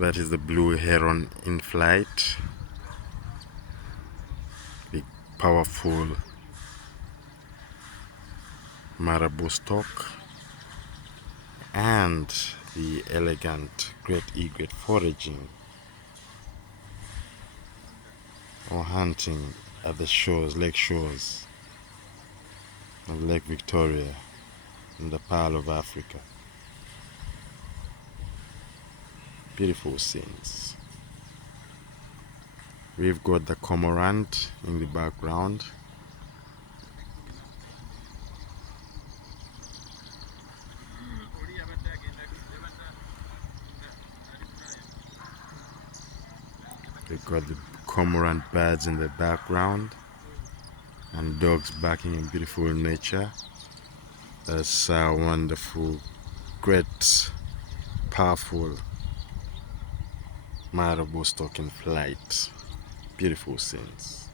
That is the blue heron in flight, the powerful Marabou stork, and the elegant great egret foraging or hunting at the shores, lake shores of Lake Victoria in the Pearl of Africa. Beautiful scenes. We've got the cormorant in the background. We've got the cormorant birds in the background and dogs barking in beautiful nature. That's a wonderful, great, powerful Marabou stork in flight. Beautiful scenes.